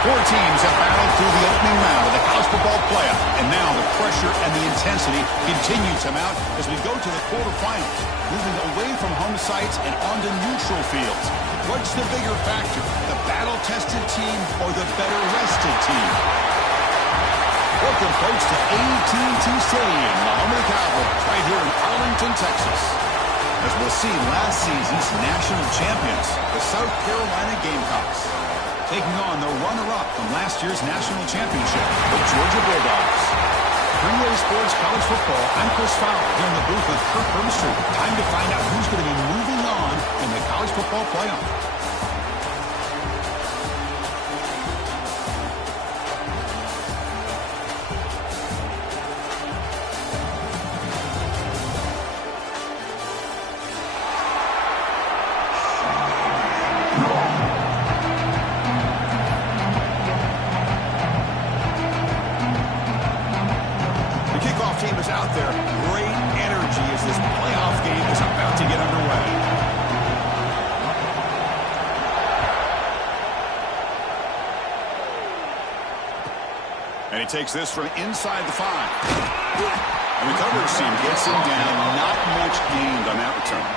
Four teams have battled through the opening round of the college football playoff, and now the pressure and the intensity continue to mount as we go to the quarterfinals, moving away from home sites and onto neutral fields. What's the bigger factor, the battle-tested team or the better-rested team? Welcome, folks, to AT&T Stadium, the home of the Cowboys, right here in Arlington, Texas. As we'll see last season's national champions, the South Carolina Gamecocks, taking on the runner-up from last year's national championship, the Georgia Bulldogs. 3A Sports College Football, I'm Chris Fowler here in the booth with Kirk Herbstreit. Time to find out who's going to be moving on in the college football playoff. Team is out there. Great energy as this playoff game is about to get underway. And he takes this from inside the 5. And the coverage team gets him down. Not much gained on that return.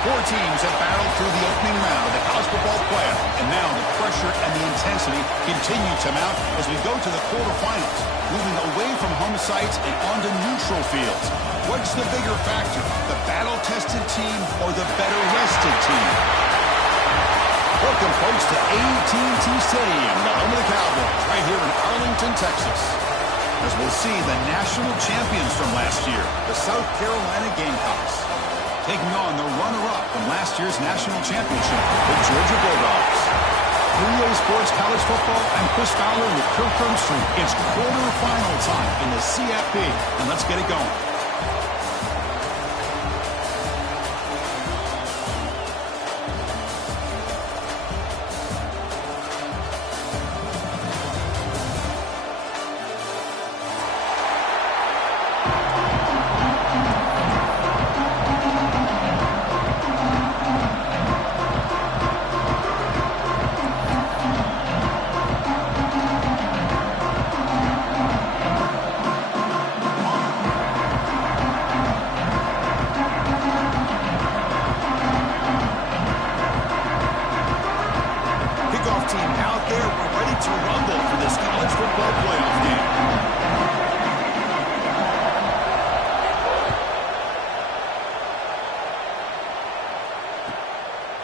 Four teams have battled through the opening round of the college football playoff, and now the pressure and the intensity continue to mount as we go to the quarterfinals, moving away from home sites and onto neutral fields. What's the bigger factor, the battle-tested team or the better-rested team? Welcome, folks, to AT&T Stadium, the home of the Cowboys, right here in Arlington, Texas, as we'll see the national champions from last year, the South Carolina Gamecocks, taking on the runner-up from last year's national championship, the Georgia Bulldogs. 3A Sports College Football, I'm Chris Fowler with Kirk Herbstreit. It's quarterfinal time in the CFP, and let's get it going.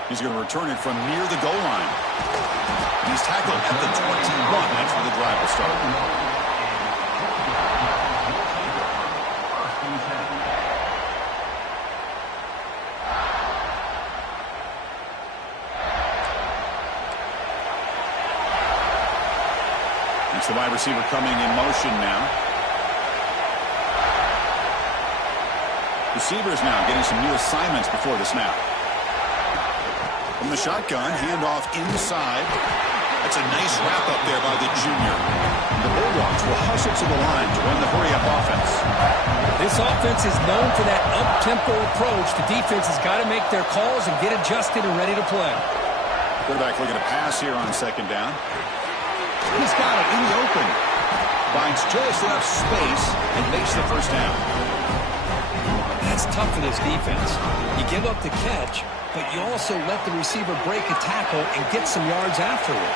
He's going to return it from near the goal line. He's tackled at the 21. That's where the drive will start. It's the wide receiver coming in motion now. Receivers now getting some new assignments before the snap. From the shotgun, handoff inside. That's a nice wrap up there by the junior. The Bulldogs will hustle to the line to run the hurry-up offense. This offense is known for that up-tempo approach. The defense has got to make their calls and get adjusted and ready to play. Quarterback looking to pass here on second down. He's got it in the open. Finds just enough space and makes the first down. That's tough for this defense. You give up the catch, but you also let the receiver break a tackle and get some yards afterward.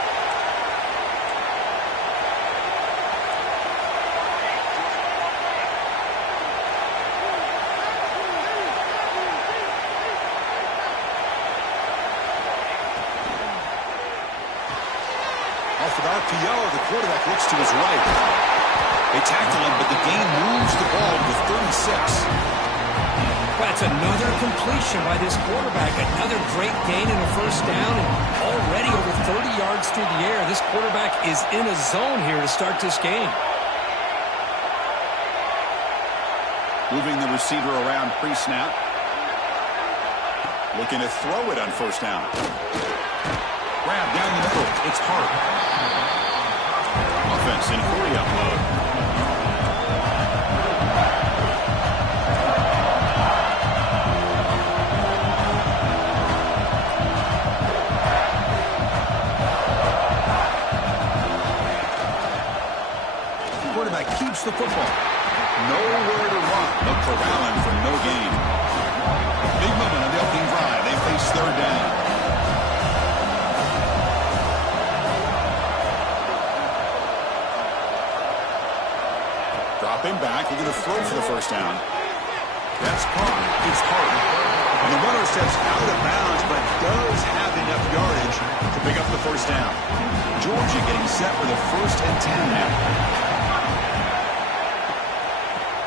Off an RPO, the quarterback looks to his right. They tackle him, but the game moves the ball to 36. That's another completion by this quarterback. Another great gain in a first down, and already over 30 yards through the air. This quarterback is in a zone here to start this game. Moving the receiver around pre-snap. Looking to throw it on first down. Grab down the middle. It's Hart. Offense in hurry-up mode. Keeps the football. Nowhere to run, but corralling for no gain. Big moment on the opening drive. They face third down. Dropping back, looking to throw for the first down. That's caught. It's Hart. And the runner steps out of bounds, but does have enough yardage to pick up the first down. Georgia getting set for the 1st and 10 now.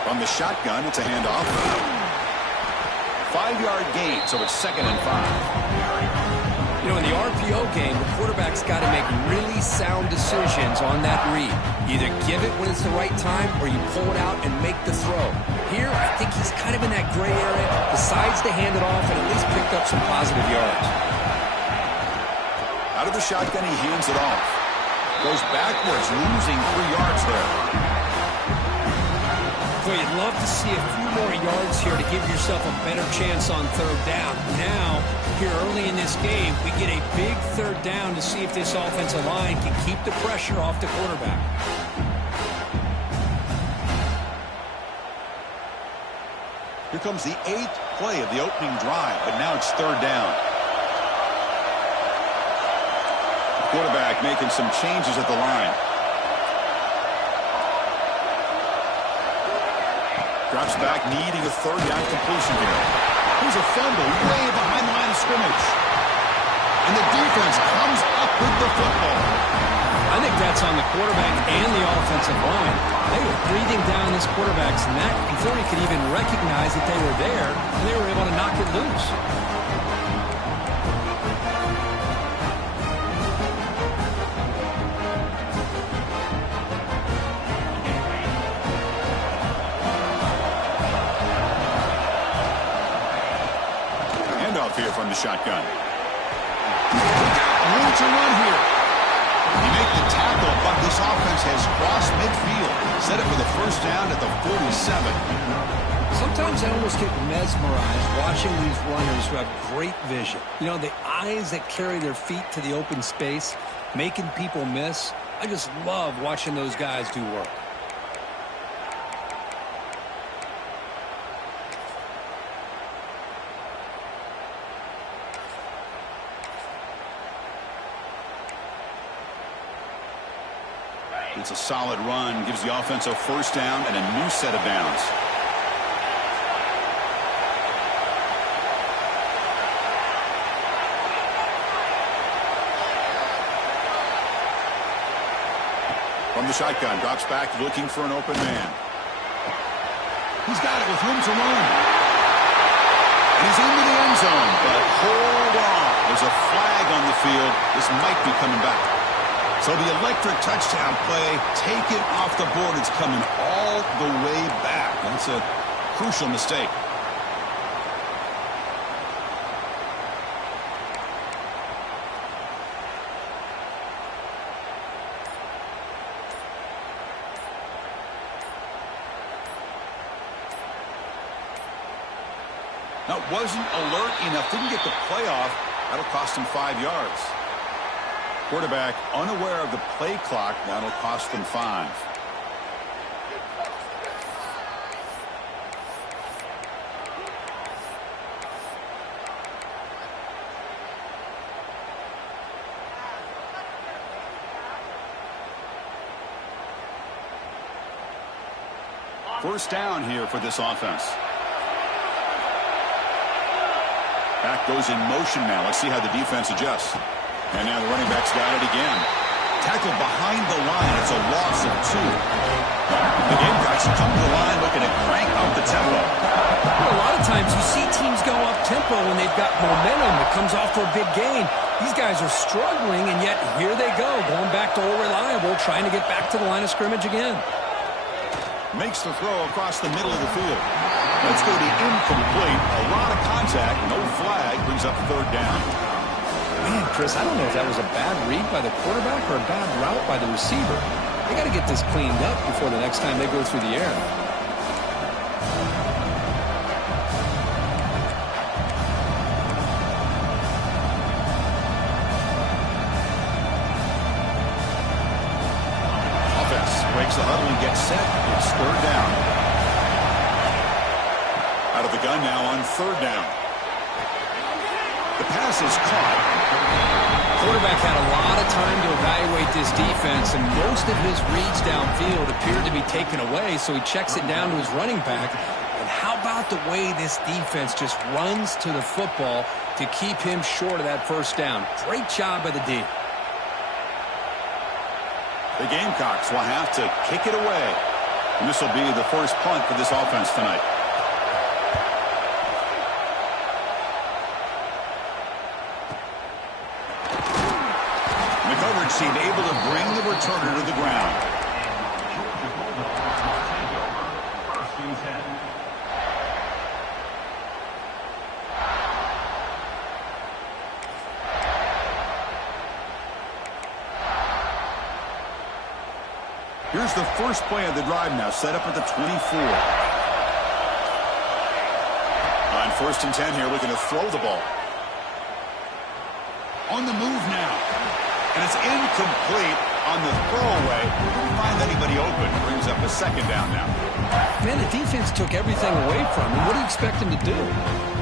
From the shotgun, it's a handoff. 5-yard gain, so it's 2nd and 5. You know, in the RPO game, the quarterback's got to make really sound decisions on that read. Either give it when it's the right time or you pull it out and make the throw. Here, I think he's kind of in that gray area, decides to hand it off and at least picked up some positive yards. Out of the shotgun, he hands it off. Goes backwards, losing 3 yards there. Boy, you'd love to see a few more yards here to give yourself a better chance on third down. Now, here early in this game, we get a big third down to see if this offensive line can keep the pressure off the quarterback. Here comes the 8th play of the opening drive, but now it's third down. The quarterback making some changes at the line. Drops back, needing a third down completion here. Here's a fumble way behind the line of scrimmage. And the defense comes up with the football. I think that's on the quarterback and the offensive line. They were breathing down this quarterback's neck before he could even recognize that they were there, and they were able to knock it loose. Handoff here from the shotgun. Room to run here. You make the tackle, but this offense has crossed midfield. Set it for the first down at the 47. Sometimes I almost get mesmerized watching these runners who have great vision. You know, the eyes that carry their feet to the open space, making people miss. I just love watching those guys do work. It's a solid run, gives the offense a first down and a new set of downs. From the shotgun, drops back, looking for an open man. He's got it with room to run. And he's into the end zone, but hold on. There's a flag on the field. This might be coming back. So the electric touchdown play, taken off the board. It's coming all the way back. That's a crucial mistake. Now, it wasn't alert enough. Didn't get the play off. That'll cost him 5 yards. Quarterback unaware of the play clock. That'll cost them 5. First down here for this offense. Back goes in motion now. Let's see how the defense adjusts. And now the running back's got it again. Tackled behind the line. It's a loss of 2. The Gamecocks come to the line looking to crank up the tempo. A lot of times you see teams go up tempo when they've got momentum that comes off for a big gain. These guys are struggling, and yet here they go, going back to old reliable, trying to get back to the line of scrimmage again. Makes the throw across the middle of the field. That's going to be incomplete. A lot of contact. No flag. Brings up third down. Man, Chris, I don't know if that was a bad read by the quarterback or a bad route by the receiver. They got to get this cleaned up before the next time they go through the air. Offense breaks the huddle and gets set. It's third down. Out of the gun now on third down. The pass is caught. Quarterback had a lot of time to evaluate this defense, and most of his reads downfield appeared to be taken away, so he checks it down to his running back. And how about the way this defense just runs to the football to keep him short of that first down? Great job by the D. The Gamecocks will have to kick it away. And this will be the first punt for this offense tonight. Seem able to bring the returner to the ground. Here's the first play of the drive now, set up at the 24. On 1st and 10 here, looking to throw the ball. On the move now. And it's incomplete on the throwaway. Didn't find anybody open. Brings up a second down now. Man, the defense took everything away from him. What do you expect him to do?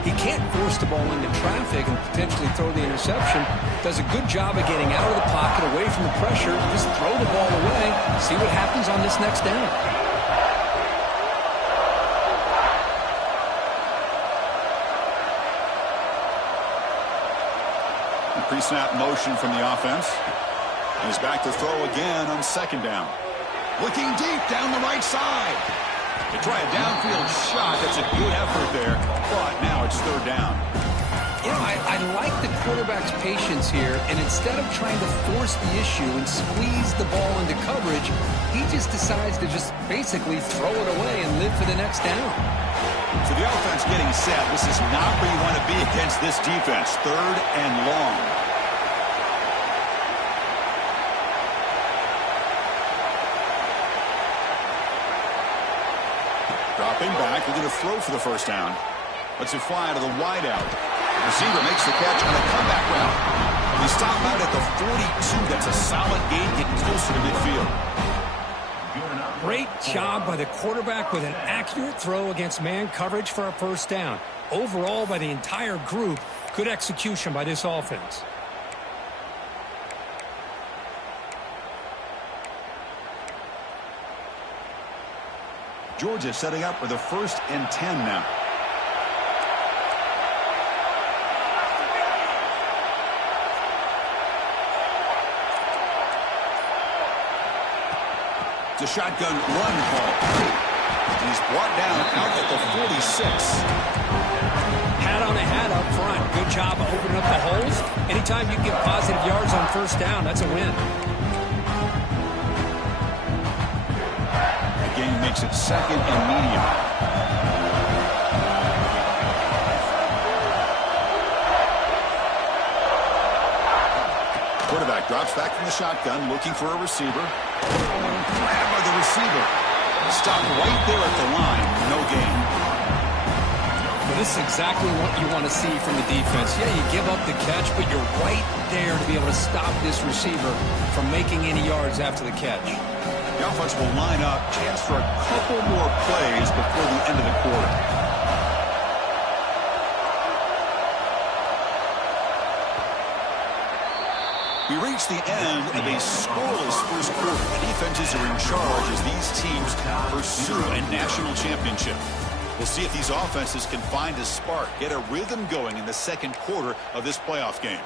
He can't force the ball into traffic and potentially throw the interception. Does a good job of getting out of the pocket, away from the pressure. Just throw the ball away. See what happens on this next down. Pre-snap motion from the offense. He's back to throw again on second down. Looking deep down the right side. They try a downfield shot. That's a good effort there. But now it's third down. You know, I like the quarterback's patience here. And instead of trying to force the issue and squeeze the ball into coverage, he just decides to just basically throw it away and live for the next down. So the offense getting set. This is not where you want to be against this defense. Third and long. Dropping back, looking to throw for the first down. Lets it fly to the wideout. Receiver makes the catch on a comeback route. He stopped out at the 42. That's a solid gain, getting closer to midfield. Great job by the quarterback with an accurate throw against man coverage for a first down. Overall, by the entire group, good execution by this offense. Georgia setting up for the 1st and 10 now. The shotgun run call. He's brought down out at the 46. Hat on a hat up front. Good job of opening up the holes. Anytime you get positive yards on first down, that's a win. The game makes it second and medium. Quarterback drops back from the shotgun, looking for a receiver. Grabbed by the receiver. Stopped right there at the line. No gain. Well, this is exactly what you want to see from the defense. Yeah, you give up the catch, but you're right there to be able to stop this receiver from making any yards after the catch. The offense will line up. Chance for a couple more plays before the end of the quarter. We reach the end of a scoreless first quarter. The defenses are in charge as these teams pursue a national championship. We'll see if these offenses can find a spark, get a rhythm going in the second quarter of this playoff game.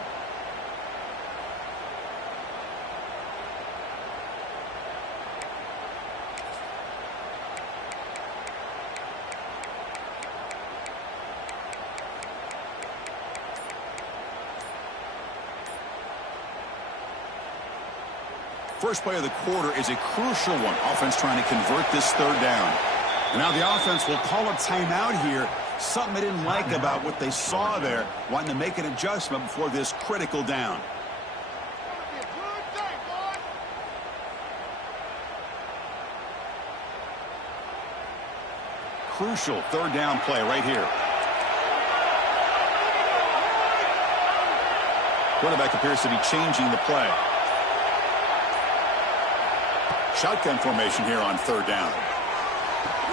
First play of the quarter is a crucial one. Offense trying to convert this third down. And now the offense will call a timeout here. Something they didn't like about what they saw there. Wanting to make an adjustment before this critical down. Crucial third down play right here. Quarterback appears to be changing the play. Shotgun formation here on third down.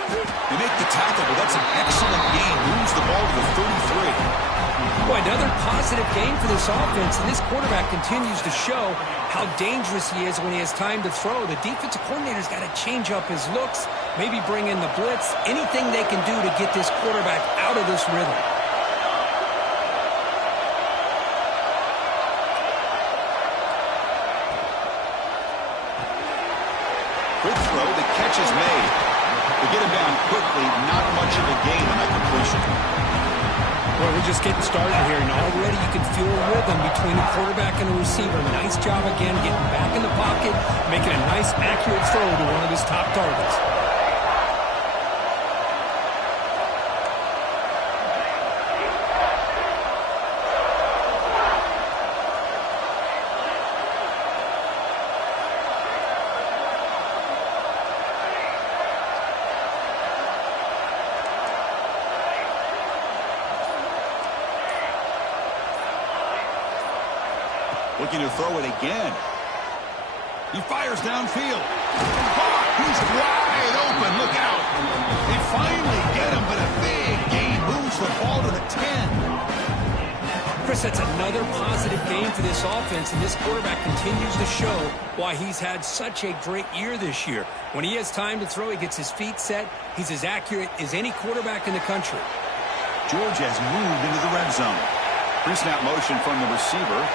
They make the tackle, but that's an excellent gain. Moves the ball to the 33. Boy, another positive gain for this offense, and this quarterback continues to show how dangerous he is when he has time to throw. The defensive coordinator's got to change up his looks, maybe bring in the blitz, anything they can do to get this quarterback out of this rhythm. Quick throw, the catch is made. To get him down quickly, not much of a gain on that completion. Well, we're just getting started here, and already you can feel a rhythm between the quarterback and the receiver. Nice job again, getting back in the pocket, making a nice, accurate throw to one of his top targets. Looking to throw it again. He fires downfield. He's wide open. Look out. They finally get him, but a big gain moves moves the ball to the 10. Chris, that's another positive game for this offense, and this quarterback continues to show why he's had such a great year this year. When he has time to throw, he gets his feet set. He's as accurate as any quarterback in the country. Georgia has moved into the red zone. Pre-snap motion from the receiver.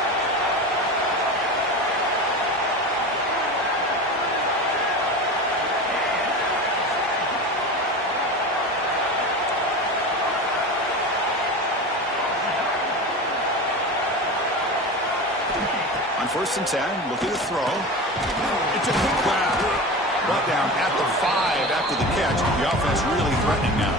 On 1st and 10, looking to throw. It's a quick grab. Brought down at the 5 after the catch. The offense really threatening now.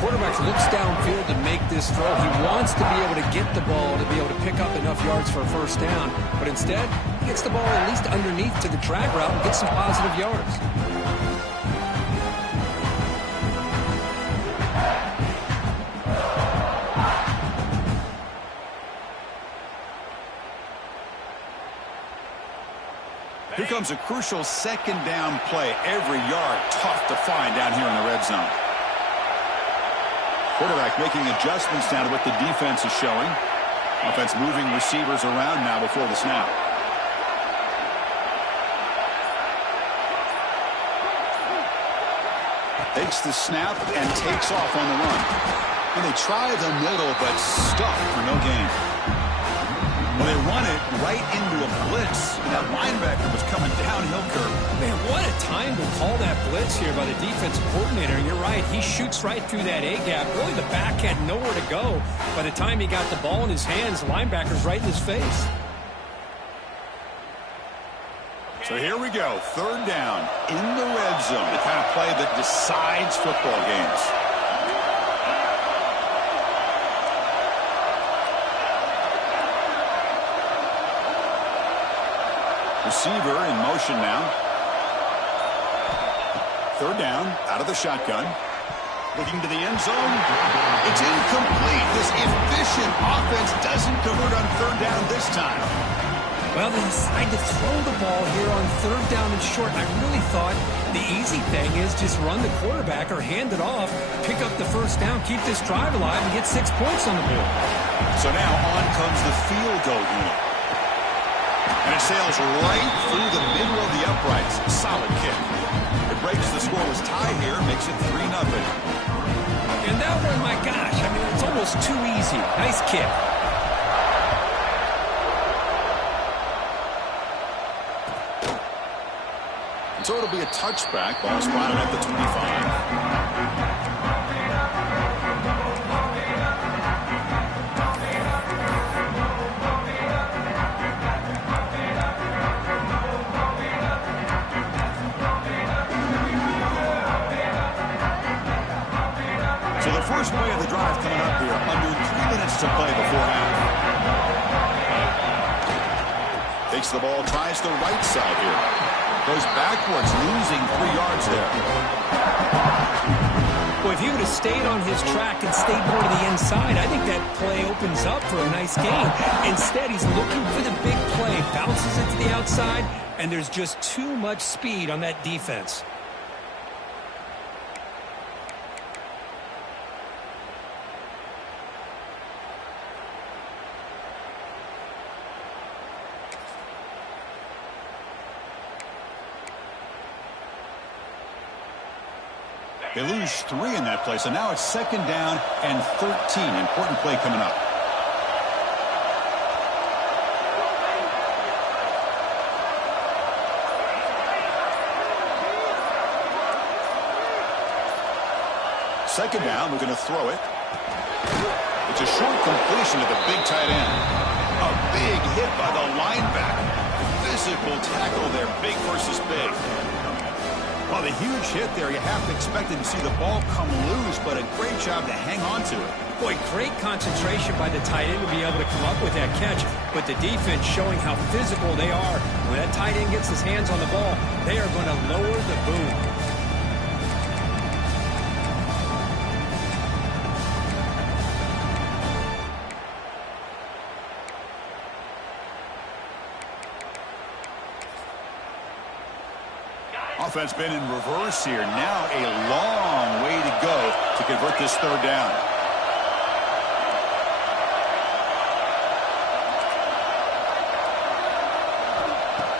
Quarterback looks downfield to make this throw. He wants to be able to get the ball to be able to pick up enough yards for a first down. But instead, he gets the ball at least underneath to the drag route and gets some positive yards. Here comes a crucial second down play. Every yard tough to find down here in the red zone. Quarterback making adjustments down to what the defense is showing. Offense moving receivers around now before the snap. Takes the snap and takes off on the run. And they try the middle, but stuck for no gain. Well, they run it right into a blitz. And that linebacker was coming downhill curve. Man, what a time to call that blitz here by the defensive coordinator. You're right. He shoots right through that A-gap. Really, the back had nowhere to go. By the time he got the ball in his hands, the linebacker's right in his face. So here we go. 3rd down in the red zone. The kind of play that decides football games. Receiver in motion now. 3rd down, out of the shotgun. Looking to the end zone. It's incomplete. This efficient offense doesn't convert on 3rd down this time. Well, they decide to throw the ball here on 3rd down and short. I really thought the easy thing is just run the quarterback or hand it off, pick up the first down, keep this drive alive, and get 6 points on the board. So now on comes the field goal unit. And it sails right through the middle of the uprights. Solid kick. It breaks the scoreless tie here, makes it 3-0. And that one, my gosh, I mean, it's almost too easy. Nice kick. So it'll be a touchback. Ball spotted at the 25. First play of the drive coming up here. Under 3 minutes to play before half. Takes the ball, tries the right side here. Goes backwards, losing 3 yards there. Well, if he would have stayed on his track and stayed more to the inside, I think that play opens up for a nice gain. Instead, he's looking for the big play, bounces it to the outside, and there's just too much speed on that defense. They lose 3 in that play, so now it's 2nd down and 13. Important play coming up. Second down, we're going to throw it. It's a short completion to the big tight end. A big hit by the linebacker. Physical tackle there, big versus big. Well, the huge hit there, you have to expect to see the ball come loose, but a great job to hang on to it. Boy, great concentration by the tight end to be able to come up with that catch, but the defense showing how physical they are. When that tight end gets his hands on the ball, they are going to lower the boom. offense been in reverse here. Now a long way to go to convert this third down.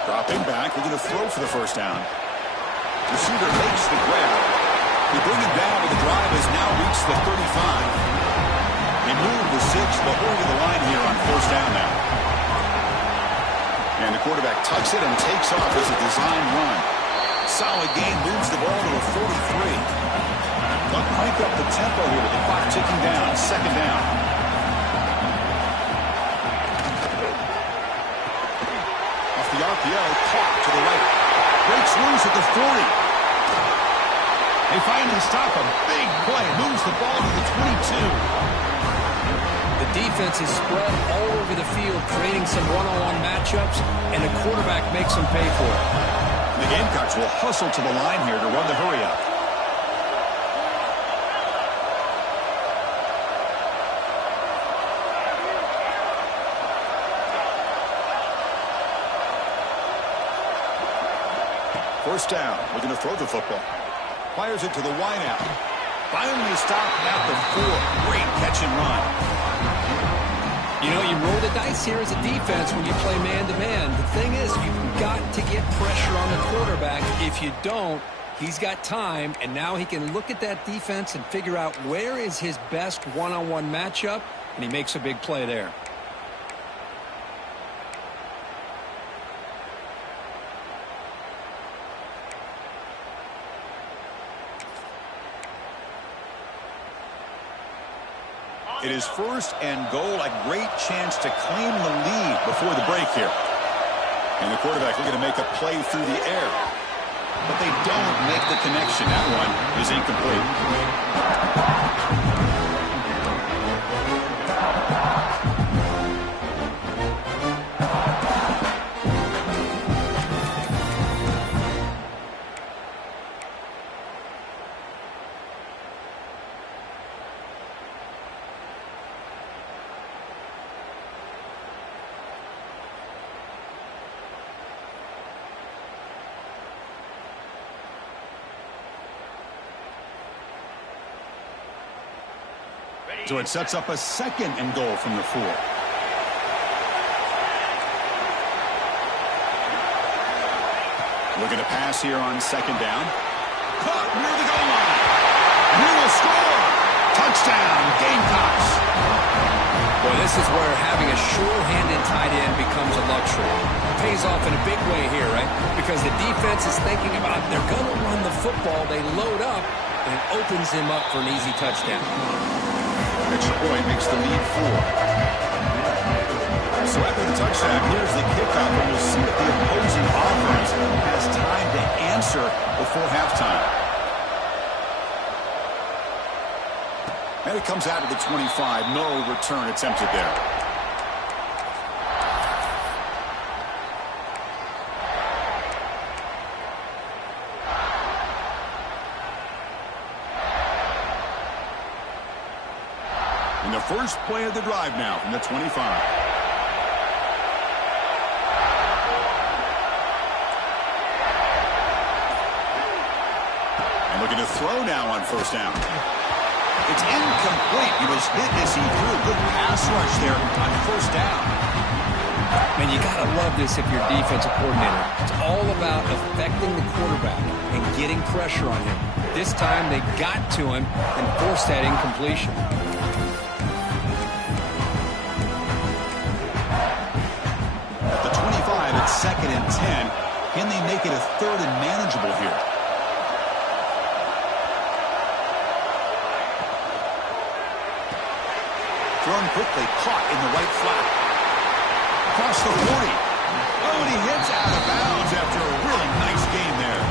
Dropping back, looking to throw for the first down. Receiver makes the grab. They bring him down, but the drive has now reached the 35. They move the 6, but over the line here on first down now. And the quarterback tucks it and takes off as a design run. Solid gain, moves the ball to a 43. They'll crank up the tempo here with the clock ticking down. Second down. Off the RPO, caught to the right. Breaks loose at the 40. They finally stop a big play. Moves the ball to the 22. The defense is spread all over the field, creating some one-on-one matchups, and the quarterback makes them pay for it. The Gamecocks will hustle to the line here to run the hurry-up. First down, looking to throw the football. Fires it to the wideout. Finally stopped at the 4. Great catch and run. You know, you roll the dice here as a defense when you play man-to-man. The thing is, you've got to get pressure on the quarterback. If you don't, he's got time, and now he can look at that defense and figure out where is his best one-on-one matchup, and he makes a big play there. It is first and goal, a great chance to claim the lead before the break here. And the quarterback looking to make a play through the air. But they don't make the connection. That one is incomplete. So it sets up a second and goal from the 4. Looking to pass here on second down. Caught near the goal line. He will score. Touchdown, Gamecocks. Boy, this is where having a sure-handed tight end becomes a luxury. It pays off in a big way here, right? Because the defense is thinking about they're going to run the football. They load up, and it opens him up for an easy touchdown. Extra point makes the lead 4. So after the touchdown, here's the kickoff, and we'll see if the opposing offense has time to answer before halftime. And it comes out of the 25. No return attempted there. And the first play of the drive now from the 25. And looking to throw now on first down. It's incomplete. He was hit as he threw a good pass rush there on first down. Man, you got to love this if you're a defensive coordinator. It's all about affecting the quarterback and getting pressure on him. This time they got to him and forced that incompletion. At the 25, it's second and 10. Can they make it a third and manageable here? Thrown quickly, caught in the right flat. Across the 40. Oh, and he hits out of bounds after a really nice game there.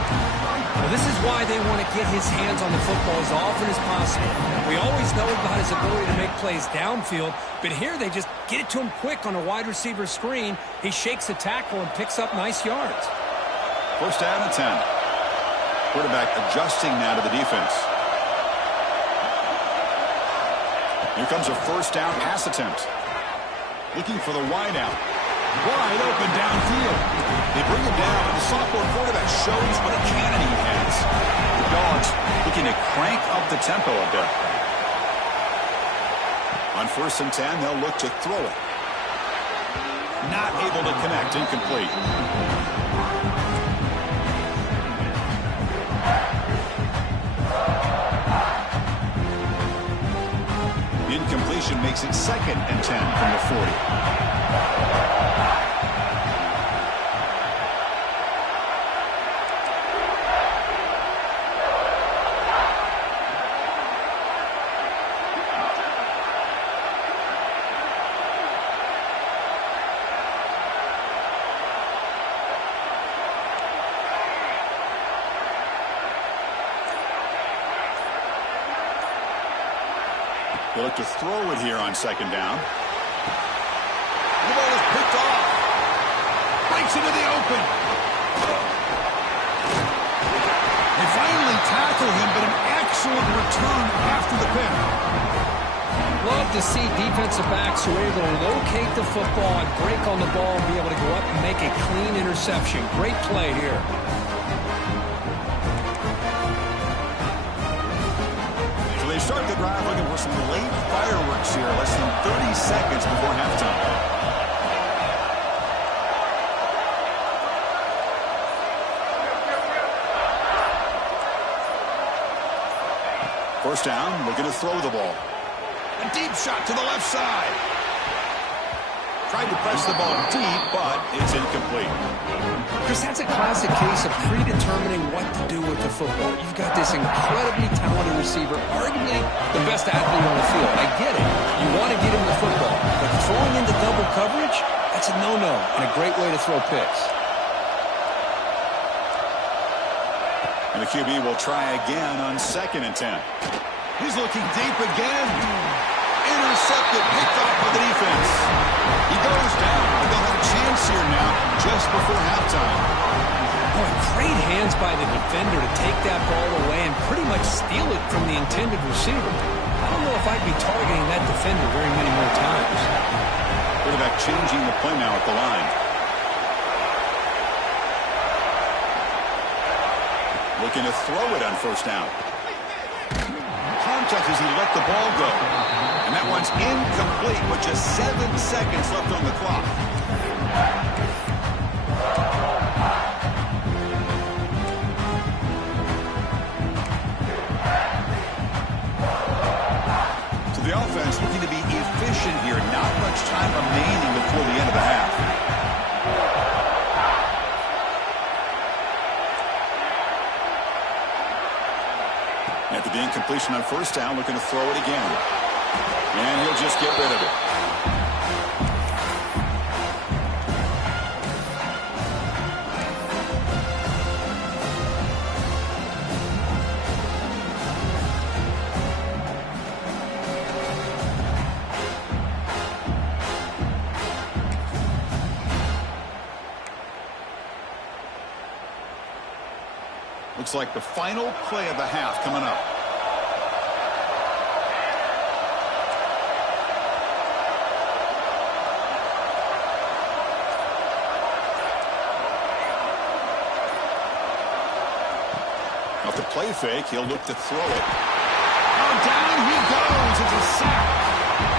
Well, this is why they want to get his hands on the football as often as possible. We always know about his ability to make plays downfield, but here they just get it to him quick on a wide receiver screen. He shakes the tackle and picks up nice yards. First down and 10. Quarterback adjusting now to the defense. Here comes a first down pass attempt. Looking for the wideout. Wide open downfield. They bring him down, and the sophomore quarterback shows what a cannon he has. The Dogs looking to crank up the tempo a bit. On 1st and 10, they'll look to throw it. Not able to connect, incomplete. Incompletion makes it 2nd and 10 from the 40. They look to throw it here on 2nd down. The ball is picked off. Breaks into the open. They finally tackle him, but an excellent return after the pick. Love to see defensive backs who are able to locate the football and break on the ball and be able to go up and make a clean interception. Great play here. They start the drive looking for some late fireworks here, less than 30 seconds before halftime. First down, looking to throw the ball. A deep shot to the left side. Tried to press the ball deep, but it's incomplete. Chris, that's a classic case of predetermining what to do with the football. You've got this incredibly talented receiver, arguably the best athlete on the field. I get it. You want to get him the football. But throwing into double coverage, that's a no-no and a great way to throw picks. And the QB will try again on 2nd and 10. He's looking deep again. Intercepted, picked off by the defense. He goes down, but they'll have a chance here now just before halftime. Boy, great hands by the defender to take that ball away and pretty much steal it from the intended receiver. I don't know if I'd be targeting that defender very many more times. Quarterback changing the play now at the line. Looking to throw it on 1st down. Contact as he let the ball go. And that one's incomplete with just 7 seconds left on the clock. So the offense looking to be efficient here. Not much time remaining before the end of the half. After the incompletion on 1st down, looking to throw it again. And he'll just get rid of it. Looks like the final play of the half coming up. Off the play fake, he'll look to throw it. Oh, down he goes. It's a sack.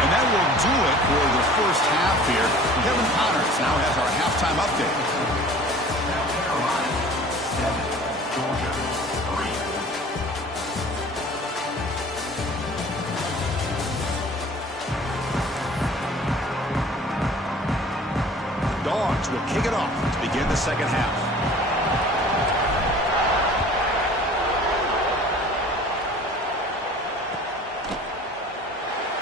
And that will do it for the first half here. Kevin Connors now has our halftime update. Dogs will kick it off to begin the second half.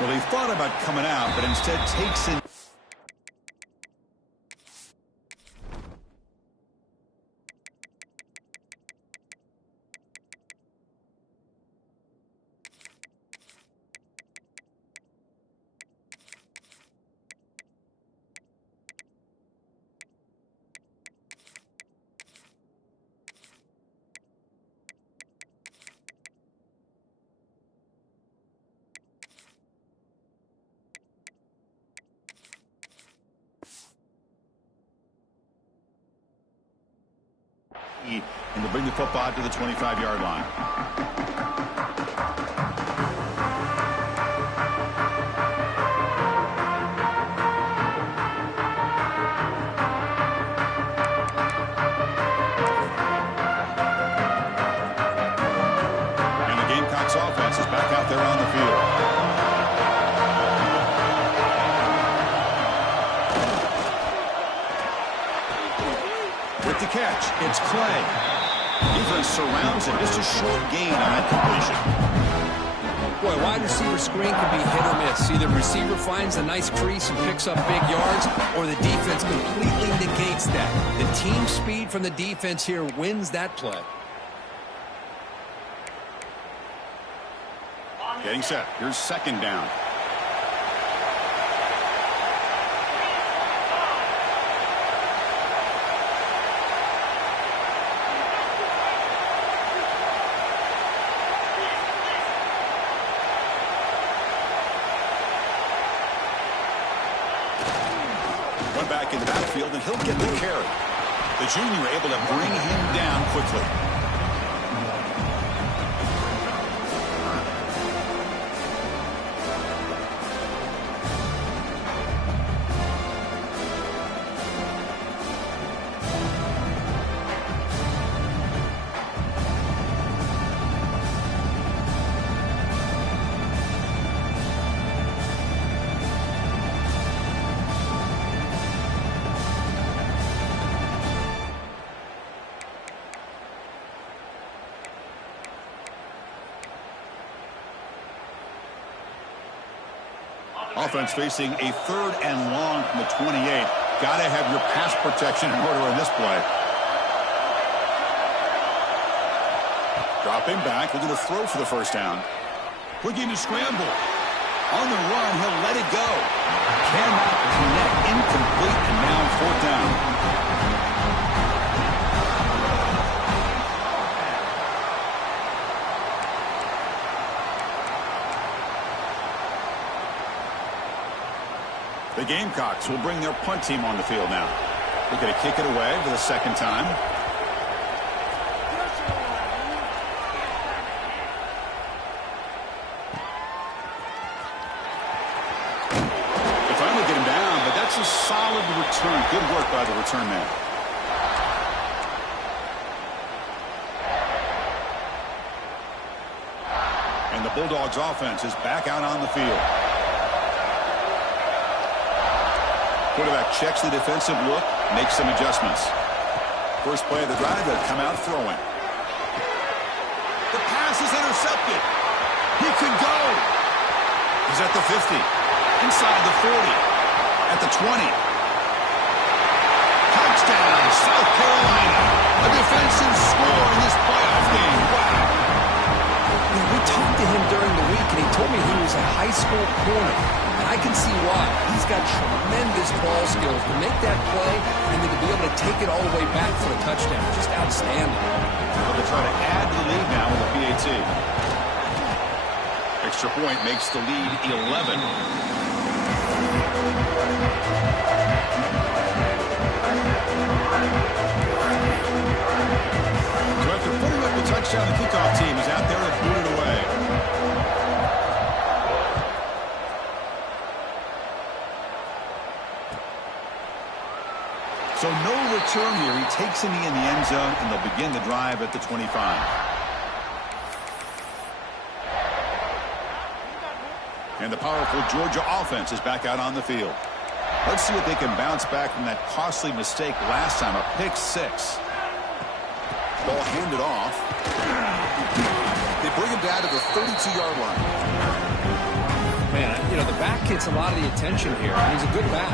Well, he thought about coming out, but instead takes in. And to bring the football to the 25-yard line. And the Gamecocks offense is back out there on the field. With the catch, it's Clay. Defense surrounds him. Just a short gain on that completion. Boy, wide receiver screen can be hit or miss. Either receiver finds a nice crease and picks up big yards, or the defense completely negates that. The team speed from the defense here wins that play. Getting set. Here's second down. Back in the backfield, and he'll get the carry. The junior able to bring him down quickly. Offense facing a 3rd and long from the 28. Got to have your pass protection in order in this play. Dropping back, looking to throw for the first down. Looking to scramble. On the run, he'll let it go. Cannot connect, incomplete, and now 4th down. The Gamecocks will bring their punt team on the field now. They're going to kick it away for the second time. They finally get him down, but that's a solid return. Good work by the return man. And the Bulldogs offense is back out on the field. Quarterback checks the defensive look, makes some adjustments. First play of the drive, they'll come out throwing. The pass is intercepted. He could go. He's at the 50. Inside the 40. At the 20. Touchdown, South Carolina. A defensive score in this playoff game. Wow. We talked to him during the week, and he told me he was a high school corner. I can see why. He's got tremendous ball skills to make that play and then to be able to take it all the way back for a touchdown. Just outstanding. Well, they try to add to the lead now with the PAT. Extra point makes the lead 11. So after putting up the touchdown, the kickoff team is out there to boot it away. So no return here. He takes him in the end zone, and they'll begin the drive at the 25. And the powerful Georgia offense is back out on the field. Let's see if they can bounce back from that costly mistake last time, a pick 6. Ball handed off. They bring him down to the 32-yard line. Man, you know, the back gets a lot of the attention here. He's a good back.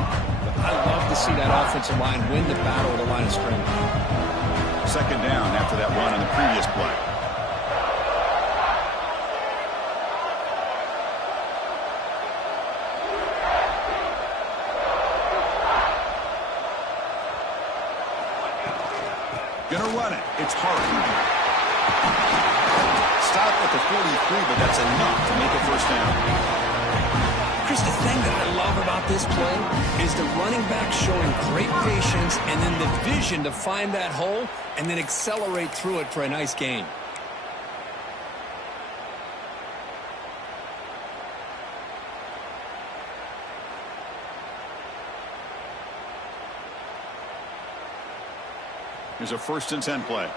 I love to see that offensive line win the battle at the line of scrimmage. Second down after that run on the previous play. Gonna run it. It's Hart. Stop at the 43, but that's enough to make a first down. Here's the thing that I love about this play is the running back showing great patience and then the vision to find that hole and then accelerate through it for a nice gain. Here's a 1st and 10 play.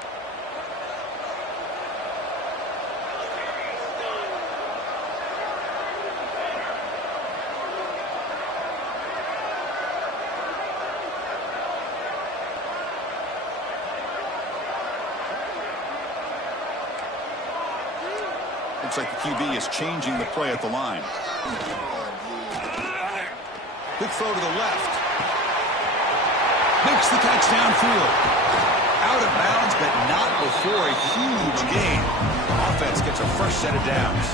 Looks like the QB is changing the play at the line. Quick throw to the left. Makes the catch downfield. Out of bounds, but not before a huge gain. Offense gets a fresh set of downs.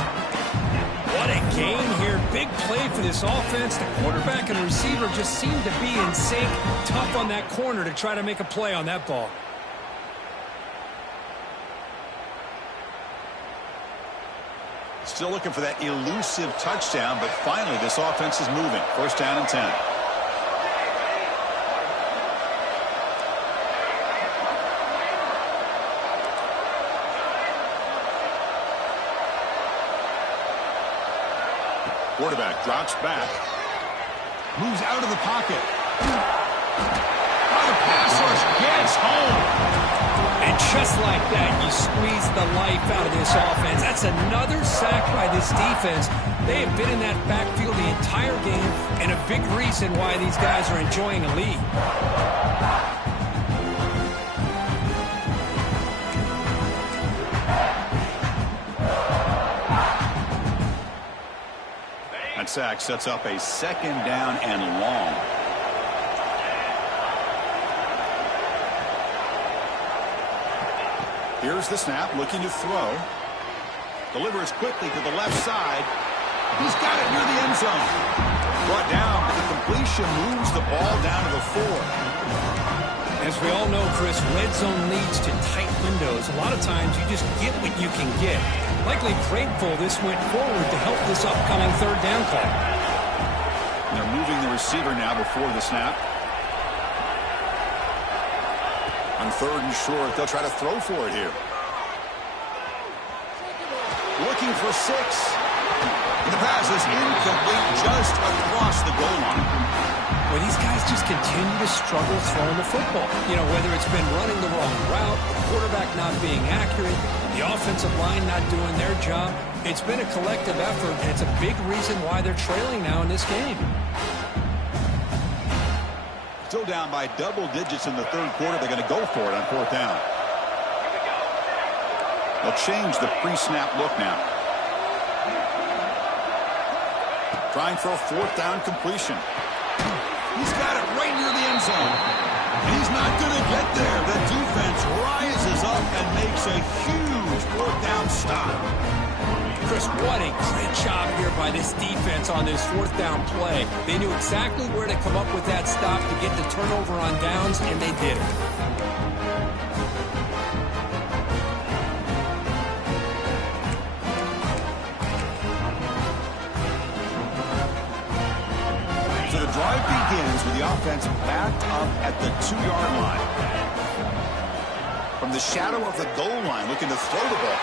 What a gain here. Big play for this offense. The quarterback and receiver just seem to be in sync. Tough on that corner to try to make a play on that ball. Still looking for that elusive touchdown, but finally this offense is moving. 1st down and 10. Quarterback drops back. Moves out of the pocket. Oh, the pass rush gets home. And just like that, you squeeze the life out of this offense. That's another sack by this defense. They have been in that backfield the entire game, and a big reason why these guys are enjoying a lead. That sack sets up a 2nd down and long. Here's the snap, looking to throw. Delivers quickly to the left side. He's got it near the end zone. Brought down, but the completion moves the ball down to the 4. As we all know, Chris, red zone leads to tight windows. A lot of times you just get what you can get. Likely grateful this went forward to help this upcoming 3rd down call. And they're moving the receiver now before the snap. On 3rd and short, they'll try to throw for it here. Looking for 6. And the pass is incomplete just across the goal line. Well, these guys just continue to struggle throwing the football. You know, whether it's been running the wrong route, the quarterback not being accurate, the offensive line not doing their job. It's been a collective effort, and it's a big reason why they're trailing now in this game. Still down by double digits in the 3rd quarter. They're going to go for it on 4th down. They'll change the pre-snap look now. Trying for a 4th down completion. He's got it right near the end zone. He's not going to get there. The defense rises up and makes a huge 4th down stop. Chris, what a great job here by this defense on this 4th down play. They knew exactly where to come up with that stop to get the turnover on downs, and they did it. So the drive begins with the offense backed up at the 2-yard line. From the shadow of the goal line, looking to throw the ball.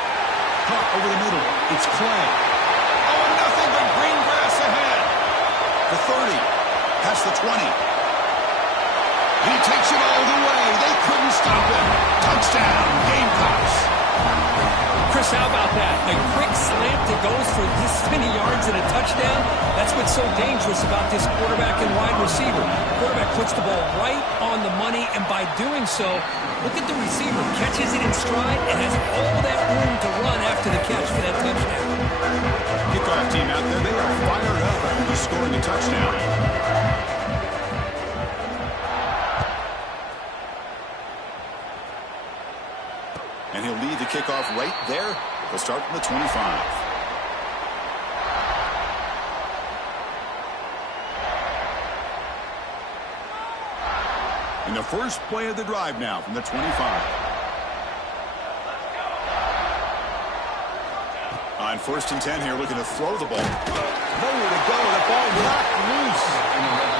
Caught over the middle. It's Clay. Oh, and nothing but green grass ahead. The 30. Past the 20. He takes it all the way. They couldn't stop him. Touchdown, Gamecocks. Chris, how about that? A quick slant that goes for this many yards and a touchdown. That's what's so dangerous about this quarterback and wide receiver. The quarterback puts the ball right on the money, and by doing so, look at the receiver. Catches it in stride and has all that room to run after the catch for that touchdown. Kickoff team out there, they are fired up after just scoring a touchdown. And he'll lead the kickoff right there. They'll start from the 25. And the first play of the drive now from the 25. On 1st and 10 here, looking to throw the ball. Nowhere to go. The ball knocked loose.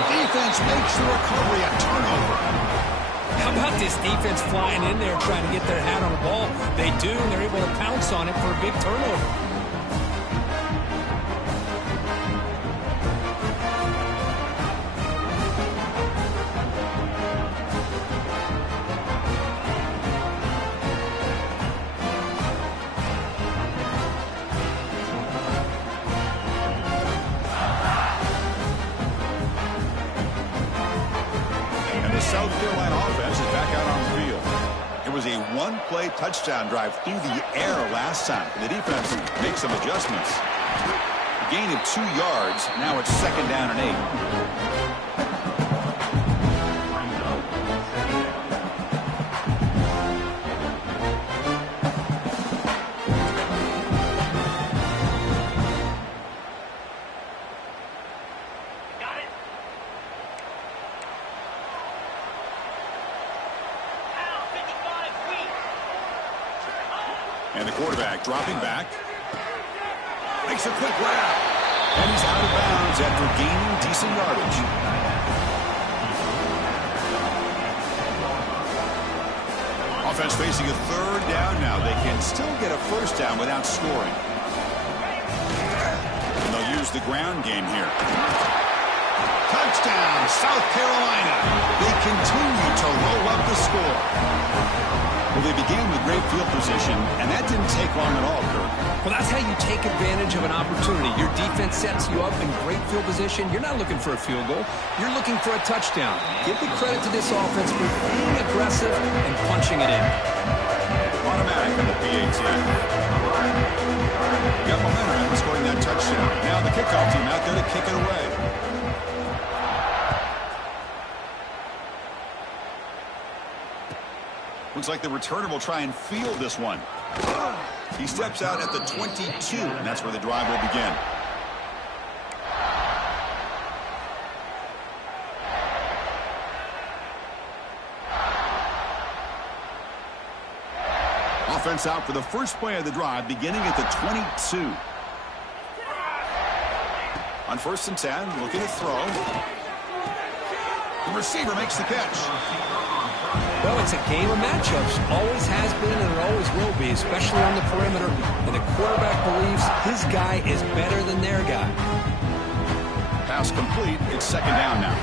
Defense makes the recovery, a turnover. How about this defense flying in there trying to get their hat on the ball? They do, and they're able to pounce on it for a big turnover. South Carolina offense is back out on the field. It was a one-play touchdown drive through the air last time. The defense makes some adjustments. A gain of 2 yards. Now it's 2nd down and 8. And the quarterback dropping back. Makes a quick grab. And he's out of bounds after gaining decent yardage. Offense facing a 3rd down now. They can still get a 1st down without scoring. And they'll use the ground game here. Touchdown, South Carolina. They continue to roll up the score. Well, they began with great field position, and that didn't take long at all, Kirk. Well, that's how you take advantage of an opportunity. Your defense sets you up in great field position. You're not looking for a field goal. You're looking for a touchdown. Give the credit to this offense for being aggressive and punching it in. Automatic on the PAT. Got momentum after scoring that touchdown. Now the kickoff team out there to kick it away. Looks like the returner will try and field this one. He steps out at the 22, and that's where the drive will begin. Offense out for the first play of the drive, beginning at the 22. On 1st and 10, looking to throw. The receiver makes the catch. Well, it's a game of matchups. Always has been and it always will be, especially on the perimeter. And the quarterback believes his guy is better than their guy. Pass complete. It's 2nd down now.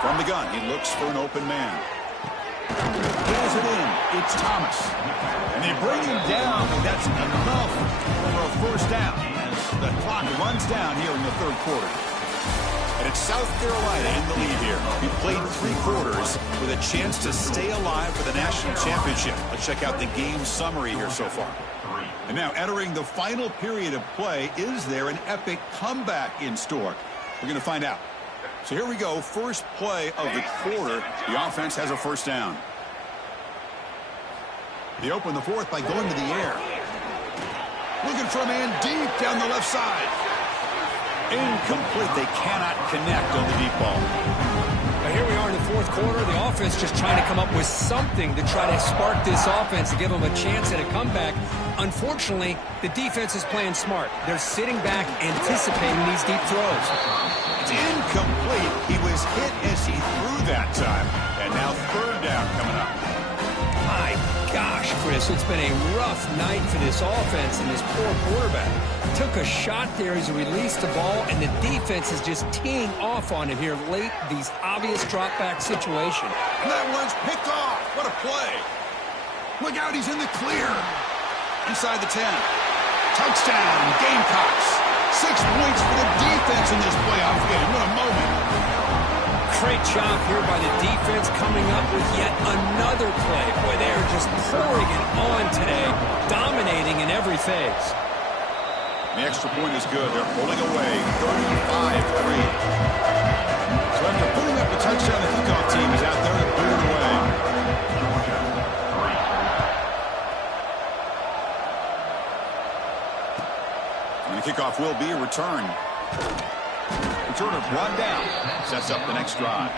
From the gun, he looks for an open man. Pulls it in. It's Thomas. And they bring him down, and that's enough for a 1st down. The clock runs down here in the 3rd quarter. And it's South Carolina in the lead here. We played 3 quarters with a chance to stay alive for the national championship. Let's check out the game summary here so far. And now entering the final period of play, is there an epic comeback in store? We're going to find out. So here we go. First play of the quarter. The offense has a 1st down. They open the 4th by going to the air. Looking for a man deep down the left side. Incomplete. They cannot connect on the deep ball. Now here we are in the 4th quarter. The offense just trying to come up with something to try to spark this offense to give them a chance at a comeback. Unfortunately, the defense is playing smart. They're sitting back, anticipating these deep throws. It's incomplete. He was hit as he threw that time. And now 3rd down coming up. My gosh, Chris, it's been a rough night for this offense and this poor quarterback. Took a shot there as he released the ball, and the defense is just teeing off on it here late, these obvious drop-back situations. And that one's picked off. What a play. Look out, he's in the clear. Inside the 10. Touchdown, Gamecocks. 6 points for the defense in this playoff game. What a moment. Great job here by the defense coming up with yet another play. Boy, they are just pouring it on today, dominating in every phase. The extra point is good. They're pulling away 35-3. So after putting up the touchdown, the kickoff team is out there to boot it away. And the kickoff will be a return. Returner brought down. Sets up the next drive.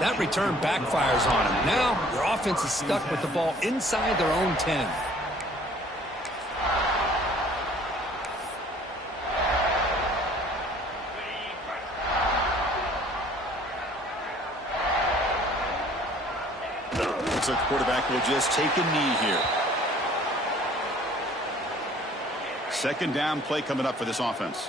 That return backfires on them. Now, their offense is stuck with the ball inside their own 10. Looks like the quarterback will just take a knee here. Second down play coming up for this offense.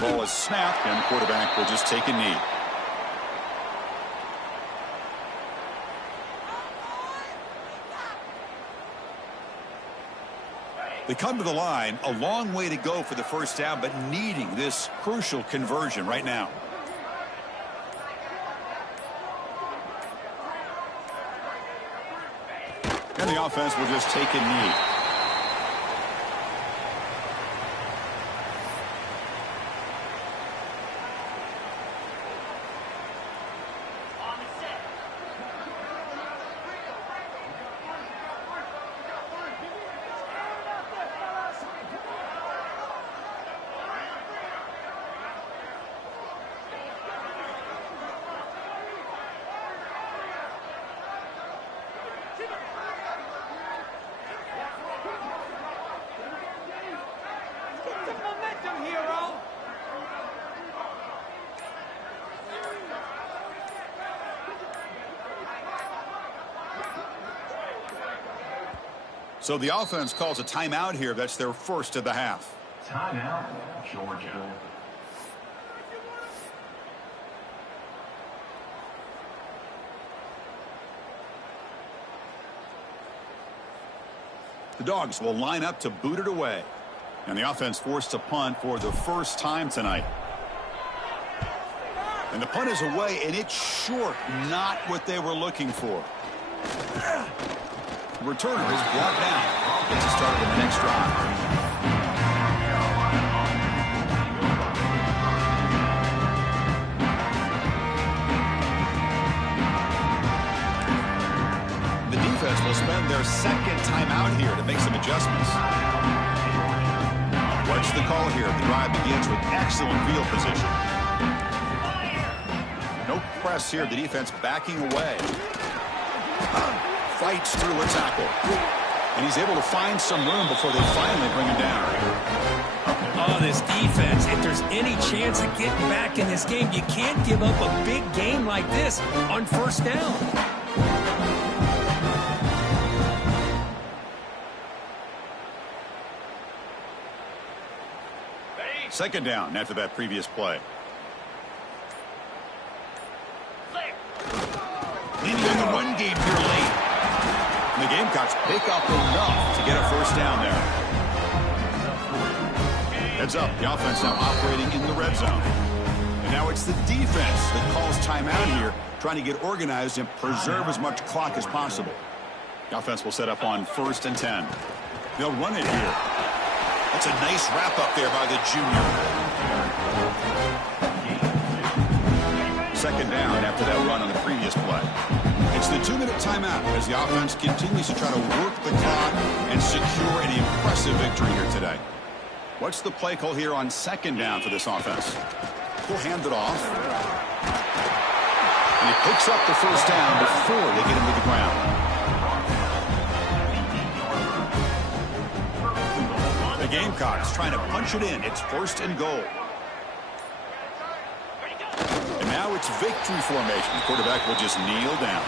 Ball is snapped, and the quarterback will just take a knee. They come to the line, a long way to go for the first down, but needing this crucial conversion right now. And the offense will just take a knee. So the offense calls a timeout here. That's their first of the half. Timeout, Georgia. The Dogs will line up to boot it away. And the offense forced to punt for the first time tonight. And the punt is away, and it's short. Not what they were looking for. The returner is brought down. Gets us started in the next drive. The defense will spend their second timeout here to make some adjustments. What's the call here? The drive begins with excellent field position. No press here. The defense backing away. Fights through a tackle. And he's able to find some room before they finally bring him down. Oh, this defense, if there's any chance of getting back in this game, you can't give up a big game like this on first down. Second down after that previous play. Leading in the run game here late. And the Gamecocks pick up enough to get a first down there. Heads up, the offense now operating in the red zone. And now it's the defense that calls timeout here, trying to get organized and preserve as much clock as possible. The offense will set up on 1st and 10. They'll run it here. That's a nice wrap-up there by the junior. Second down after that run on the previous play. It's the 2-minute timeout as the offense continues to try to work the clock and secure an impressive victory here today. What's the play call here on second down for this offense? We'll hand it off. And he picks up the first down before they get him to the ground. The Gamecocks trying to punch it in. It's 1st and goal. And now it's victory formation. The quarterback will just kneel down.